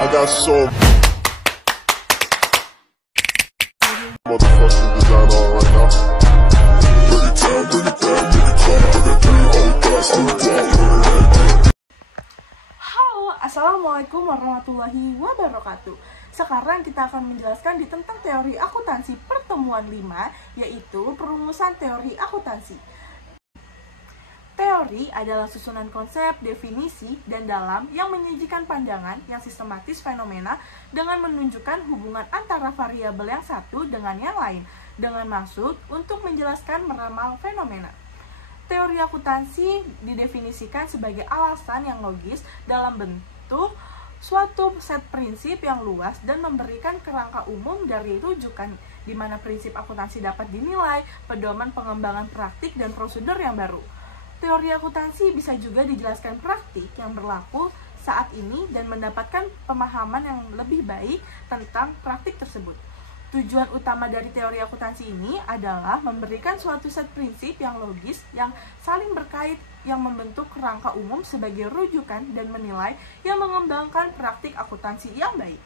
I got so motherfucking design on right now. Bring it down, bring it down, bring it down, bring it down, oh, that's the one. Halo, Assalamualaikum warahmatullahi wabarakatuh. Sekarang kita akan menjelaskan tentang teori akuntansi pertemuan 5, yaitu perumusan teori akuntansi. Teori adalah susunan konsep, definisi, dan dalam yang menyajikan pandangan yang sistematis fenomena dengan menunjukkan hubungan antara variabel yang satu dengan yang lain, dengan maksud untuk menjelaskan meramal fenomena. Teori akuntansi didefinisikan sebagai alasan yang logis dalam bentuk suatu set prinsip yang luas dan memberikan kerangka umum dari rujukan di mana prinsip akuntansi dapat dinilai pedoman pengembangan praktik dan prosedur yang baru. Teori akuntansi bisa juga dijelaskan praktik yang berlaku saat ini dan mendapatkan pemahaman yang lebih baik tentang praktik tersebut. Tujuan utama dari teori akuntansi ini adalah memberikan suatu set prinsip yang logis, yang saling berkait, yang membentuk kerangka umum sebagai rujukan dan menilai yang mengembangkan praktik akuntansi yang baik.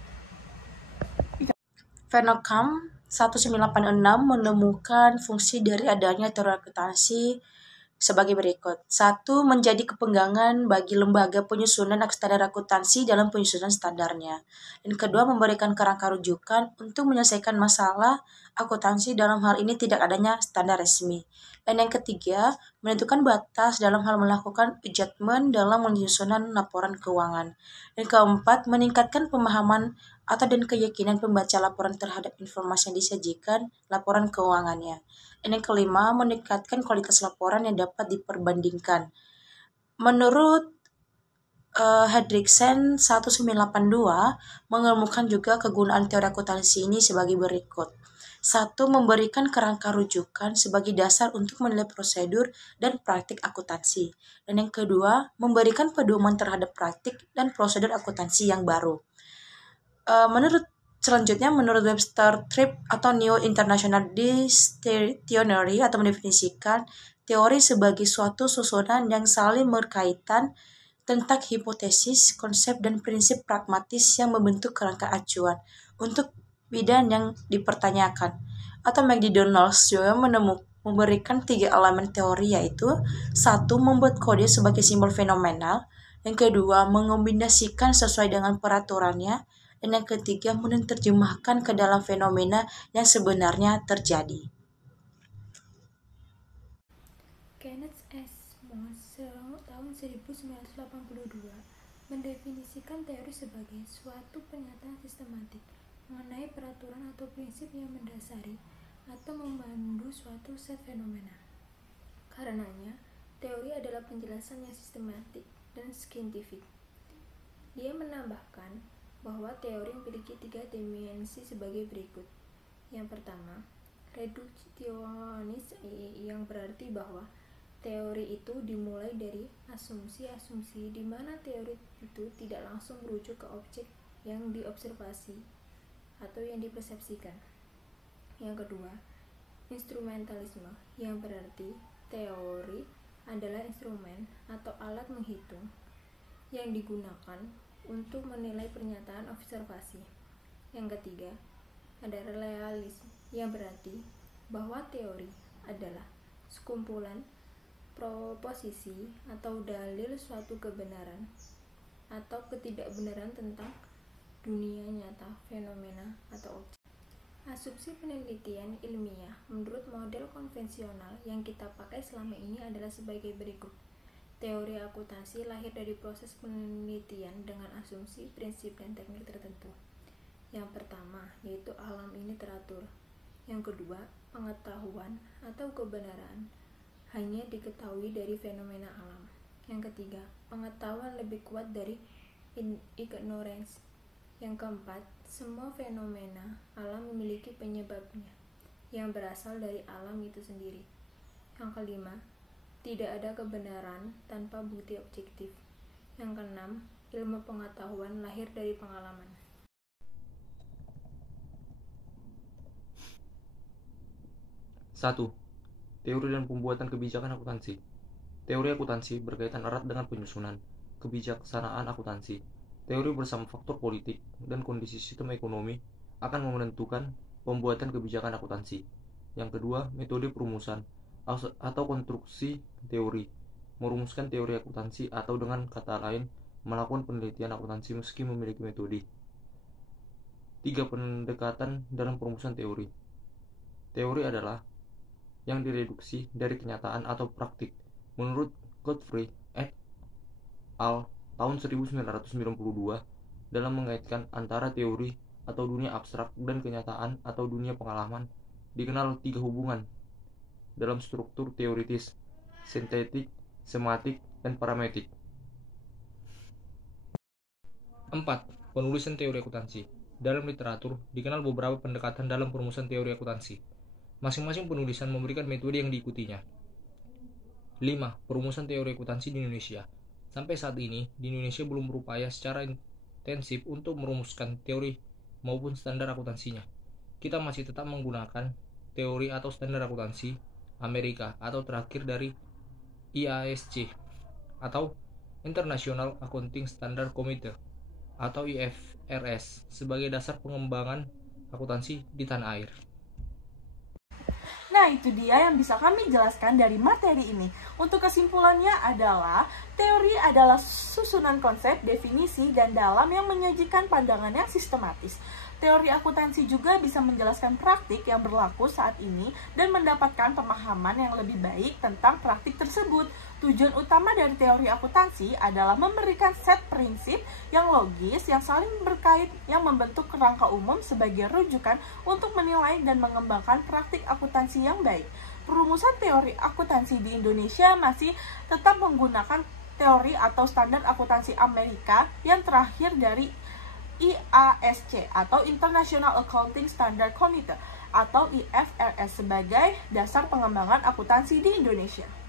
Venocam 1986 menemukan fungsi dari adanya teori akuntansi sebagai berikut. 1. Menjadi kepenggangan bagi lembaga penyusunan standar akuntansi dalam penyusunan standarnya. Dan kedua, memberikan kerangka rujukan untuk menyelesaikan masalah akuntansi dalam hal ini tidak adanya standar resmi. Dan yang ketiga, menentukan batas dalam hal melakukan adjustment dalam penyusunan laporan keuangan. Dan keempat, meningkatkan pemahaman atau dan keyakinan pembaca laporan terhadap informasi yang disajikan laporan keuangannya. Dan yang kelima, meningkatkan kualitas laporan yang dapat diperbandingkan. Menurut Hendriksen 1982 mengemukakan juga kegunaan teori akuntansi ini sebagai berikut. 1. Memberikan kerangka rujukan sebagai dasar untuk menilai prosedur dan praktik akuntansi. Dan yang kedua, memberikan pedoman terhadap praktik dan prosedur akuntansi yang baru. Menurut Webster Tripp atau New International Dictionary atau mendefinisikan teori sebagai suatu susunan yang saling berkaitan tentang hipotesis, konsep, dan prinsip pragmatis yang membentuk kerangka acuan untuk bidang yang dipertanyakan. Atau McDonald's juga memberikan 3 elemen teori, yaitu 1. Membuat kode sebagai simbol fenomenal. Yang kedua, mengombinasikan sesuai dengan peraturannya. Dan yang ketiga, menerjemahkan ke dalam fenomena yang sebenarnya terjadi. Kenneth S. Morse tahun 1982 mendefinisikan teori sebagai suatu pernyataan sistematik mengenai peraturan atau prinsip yang mendasari atau memandu suatu set fenomena. Karenanya, teori adalah penjelasan yang sistematik dan saintifik. Dia menambahkan bahwa teori memiliki 3 dimensi sebagai berikut. Yang pertama, reduksionis, yang berarti bahwa teori itu dimulai dari asumsi-asumsi di mana teori itu tidak langsung merujuk ke objek yang diobservasi atau yang dipersepsikan. Yang kedua, instrumentalisme, yang berarti teori adalah instrumen atau alat menghitung yang digunakan untuk menilai pernyataan observasi. Yang ketiga, ada realisme, yang berarti bahwa teori adalah sekumpulan proposisi atau dalil suatu kebenaran atau ketidakbenaran tentang dunia nyata, fenomena, atau objek. Asumsi penelitian ilmiah menurut model konvensional yang kita pakai selama ini adalah sebagai berikut. Teori akuntansi lahir dari proses penelitian dengan asumsi, prinsip, dan teknik tertentu. Yang pertama, yaitu alam ini teratur. Yang kedua, pengetahuan atau kebenaran hanya diketahui dari fenomena alam. Yang ketiga, pengetahuan lebih kuat dari ignorance. Yang keempat, semua fenomena alam memiliki penyebabnya yang berasal dari alam itu sendiri. Yang kelima, tidak ada kebenaran tanpa bukti objektif. Yang keenam, ilmu pengetahuan lahir dari pengalaman. Satu. Teori dan pembuatan kebijakan akuntansi. Teori akuntansi berkaitan erat dengan penyusunan kebijaksanaan akuntansi. Teori bersama faktor politik dan kondisi sistem ekonomi akan menentukan pembuatan kebijakan akuntansi. Yang kedua, metode perumusan atau konstruksi teori. Merumuskan teori akuntansi atau dengan kata lain, melakukan penelitian akuntansi meski memiliki metode. 3. Pendekatan dalam perumusan teori. Teori adalah yang direduksi dari kenyataan atau praktik. Menurut Godfrey et al. Tahun 1992, dalam mengaitkan antara teori atau dunia abstrak dan kenyataan atau dunia pengalaman, dikenal 3 hubungan dalam struktur teoritis: sintetik, sematik, dan parametik. 4. Penulisan teori akuntansi. Dalam literatur, dikenal beberapa pendekatan dalam perumusan teori akuntansi. Masing-masing penulisan memberikan metode yang diikutinya. 5. Perumusan teori akuntansi di Indonesia. Sampai saat ini, di Indonesia belum berupaya secara intensif untuk merumuskan teori maupun standar akuntansinya. Kita masih tetap menggunakan teori atau standar akuntansi Amerika atau terakhir dari IASC atau International Accounting Standard Committee atau IFRS sebagai dasar pengembangan akuntansi di tanah air. Nah, itu dia yang bisa kami jelaskan dari materi ini. Untuk kesimpulannya adalah, teori adalah susunan konsep, definisi, dan dalam yang menyajikan pandangan yang sistematis. Teori akuntansi juga bisa menjelaskan praktik yang berlaku saat ini dan mendapatkan pemahaman yang lebih baik tentang praktik tersebut. Tujuan utama dari teori akuntansi adalah memberikan set prinsip yang logis, yang saling berkait, yang membentuk kerangka umum sebagai rujukan untuk menilai dan mengembangkan praktik akuntansi yang baik. Perumusan teori akuntansi di Indonesia masih tetap menggunakan teori atau standar akuntansi Amerika yang terakhir dari IASC atau International Accounting Standard Committee atau IFRS sebagai dasar pengembangan akuntansi di Indonesia.